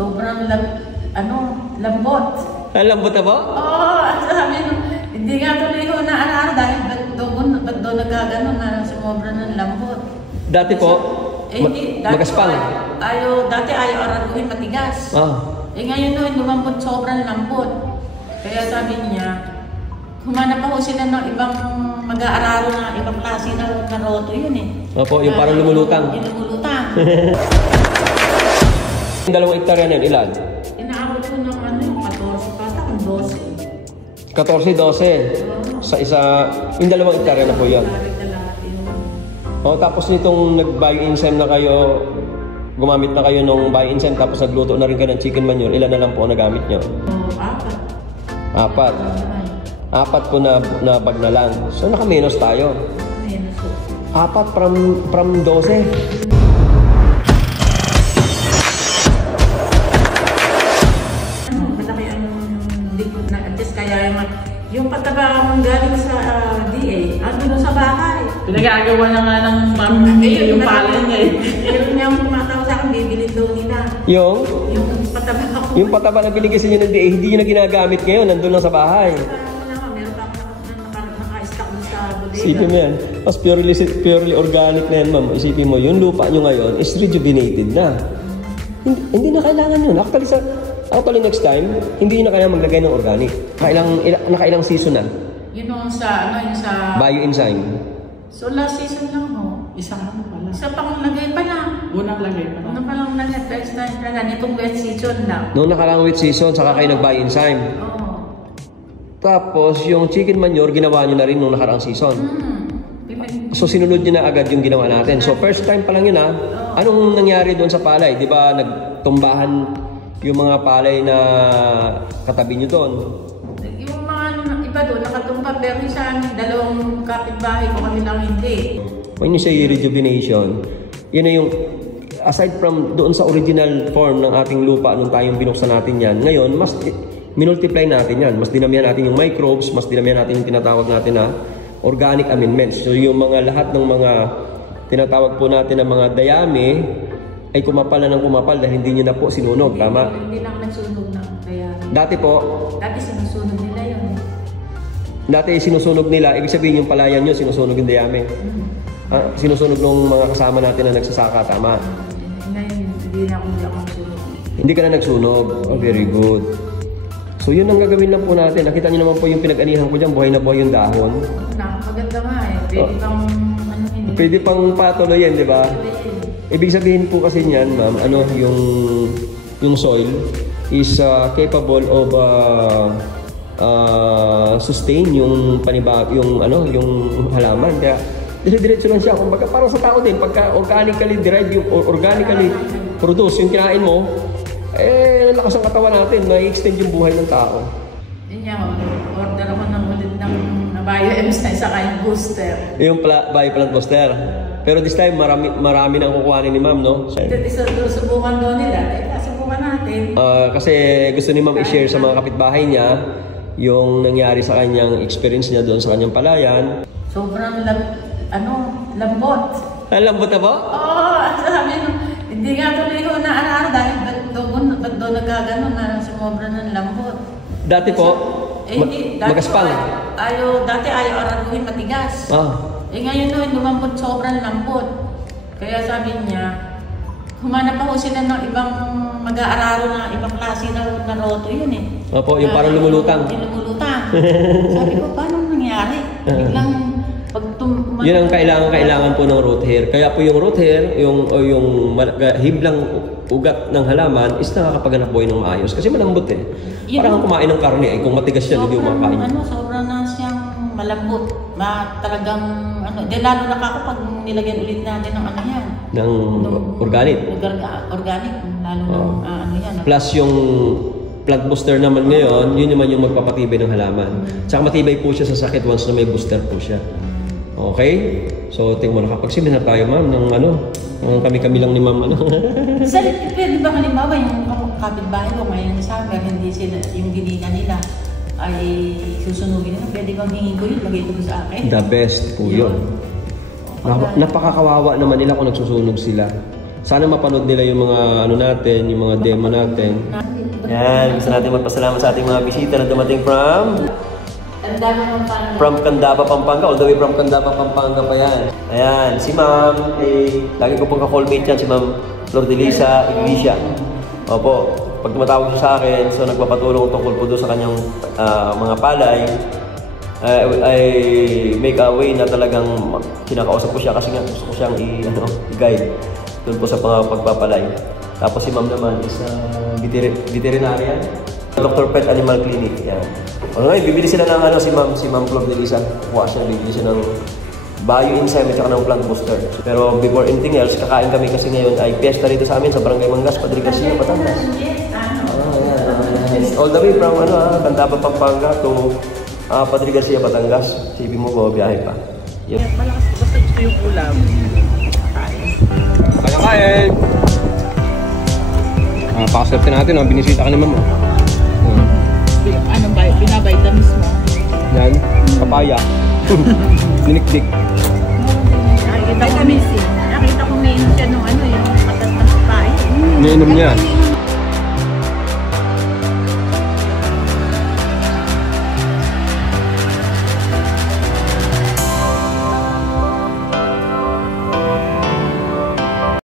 Sobrang lambot. Lambot na ba? Oo, at sabi ko, hindi nga tuloy ko na dahil ba't doon nagkaganon na sumobra ng lambot. Dati po, magaspang. Dati ayaw araruhin matigas. Ngayon doon, lumambot sobrang lambot. Kaya sabi niya, humanap ako sila ng ibang mag-aararo na ibang klase na roto yun eh. Opo, yung parang lumulutang. Yung lumulutang. Yung 2 hektarya na yun, ilan? Inaabot ko ng 14, pata kung 12. 14-12. Sa isa, yung 2 hektarya na po yun. Tapos nitong nag-bio-enzyme na kayo, gumamit na kayo ng bio-enzyme, tapos nagluto na rin kayo ng chicken manure, ilan na lang po ang nagamit nyo? 4. 4 po na bag na lang. So naka-minus tayo. Minus po. 4 from 12. Malaki ang likod na adjust. Kaya yung pataba mong galing sa DA, doon sa bahay. Pinagagawa na nga ng yung pala niya eh. Meron niya akong tumatawag sa akin, bibilin daw nila. Yung pataba ako. Yung pataba na binigay sa inyo ng DA, hindi nyo na ginagamit ngayon, nandun lang sa bahay. Meron pa ako naka-stock doon sa bodega. Isipin mo yan. Tapos purely organic na yan, ma'am. Isipin mo, yung lupa nyo ngayon is rejuvenated na. Hindi na kailangan yun. Actually next time, hindi na kaya maglagay ng organic. Nakailang season na? Yun yung sa Bio-enzyme. So last season lang ho. Isang ano pala. Isa pang lagay pa lang. Unang lagay pa lang. Unang palang lagay. First time pa lang. Itong wet season lang. Noong nakarang wet season, saka kayo nag-bio-enzyme. Oo. Tapos, yung chicken manure, ginawa nyo na rin noong nakarang season. So, sinunod nyo na agad yung ginawa natin. So, first time pa lang yun ha. Anong nangyari doon sa palay? Di ba, nagtumbahan yung mga palay na katabi nyo doon? Yung mga iba doon, nakatumpa. Pero sa amin, 2 kapitbahay ko kami lang hindi. When you say rejuvenation, yun na yung, aside from doon sa original form ng ating lupa nung tayong binuksan natin yan, ngayon, mas minultiply natin yan. Mas dinamihan natin yung microbes, mas dinamihan natin yung tinatawag natin na organic amendments. So yung lahat ng mga tinatawag po natin na mga dayami ay kumapal na ng kumapal dahil hindi nyo na po sinunog, tama? Hindi na ako nagsunog ng dayami. Dati po? Dati sinusunog nila yun. Dati sinusunog nila, ibig sabihin yung palayan nyo, sinusunog yung dayami. Sinusunog ng mga kasama natin na nagsasaka, tama? Ngayon, hindi na ako nagsunog. Hindi ka na nagsunog. Oh, very good. So yun ang gagawin lang po natin. Nakita niyo naman po yung pinag-anihan ko dyan, buhay na buhay yung dahon. Nakakaganda nga eh. Pwede pang Pwede pang patuloyin, di ba? Ibig sabihin po kasi niyan, ma'am, yung soil is capable of sustain yung yung halaman. Kaya dire-diretso lang siya. Kumbaga parang sa tao din, pagka organically derived yung organically produce yung kinain mo, lakas ang katawan natin, mai-extend yung buhay ng tao. Yun niya, order ako ng ulit ng bio-enzyme sa kayong booster. Yung bio-plant booster. Pero this time, marami nang kukuhanin ni ma'am, no? Subukan daw nila, subukan natin. Kasi gusto ni ma'am i-share sa mga kapitbahay niya yung nangyari sa kanyang experience niya doon sa kanyang palayan. Sobrang lambot. Lambot na ba? Oo, sabi ko, hindi nga tuloy ko na dahil ba't doon nagkaganon na sumobra ng lambot. Dati po, magaspang. Dati ayaw araruhin matigas. Ngayon doon, lumambot sobrang lambot. Kaya sabi niya, humanap ako sila ng ibang mag-aararo na ibang klase na roto yun eh. Opo, yung parang lumulutang. Yung lumulutang. Sabi ko, paano nangyari? Biglang yun ang kailangan po ng root hair. Kaya po yung root hair, yung hiblang ugat ng halaman is nakakapaganap buhay ng maayos. Kasi malambot eh. Parang kumain ng karne eh. Kung matigas yan, hindi kumakain. Sobrang na siyang malambot. Talagang, lalo na ako pag nilagyan ulit natin ng yan. Ng organic. Organic, lalo yan. Plus yung plant booster naman ngayon, yun naman yung magpapatibay ng halaman. Tsaka matibay po siya sa sakit once na may booster po siya. Okay? So, tingnan mo, nakapag-seminar tayo, ma'am, ng kami-kami lang ni ma'am, Sir, pwede ba halimbawa yung kapitbahay ko ngayon sa summer, hindi sila, yung ginika nila ay susunugin nila, pwede bang hingin ko yun, lagay ito sa akin? The best po yun. Napakakawawa naman nila kung nagsusunog sila. Sana mapanood nila yung mga ano natin, yung mga demo natin. Yan, gusto natin magpasalamat sa ating mga bisita na dumating from Candaba, Pampanga. All the way from Candaba, Pampanga pa yan. Ayan, si Ma'am, lagi ko pong ka-callmate yan, si Ma'am Lourdelisa Iglesia. Opo, pag tumatawag siya sa akin, so nagpapatulong tungkol po doon sa kanyang mga palay, I make a way na talagang kinakausap ko siya kasi nga gusto ko siyang i-guide doon po sa pagpapalay. Tapos si Ma'am naman is veterinarian, Dr. Pet Animal Clinic. Yan. O ngayon, bibili sila ng si Ma'am Lourdelisa. Kuha siya, bibili siya ng bio-enzyme at ng plant booster. Pero before anything else, kakain kami kasi ngayon ay piyesta rito sa amin sa Barangay Mangas, Padre Garcia, Batangas. All the way from Candaba, Pampanga to Padre Garcia, Batangas. Sabi mo ko, biyahe pa. Yep. Malakas basta gusto yung ulam. Kain! Pakaswerte natin, binisita ka naman mo. Anong binavitamins mo? Yan, papaya. Dinikdik. Nakita ko nainom siya nung yung patas ng papaya. Nainom niya.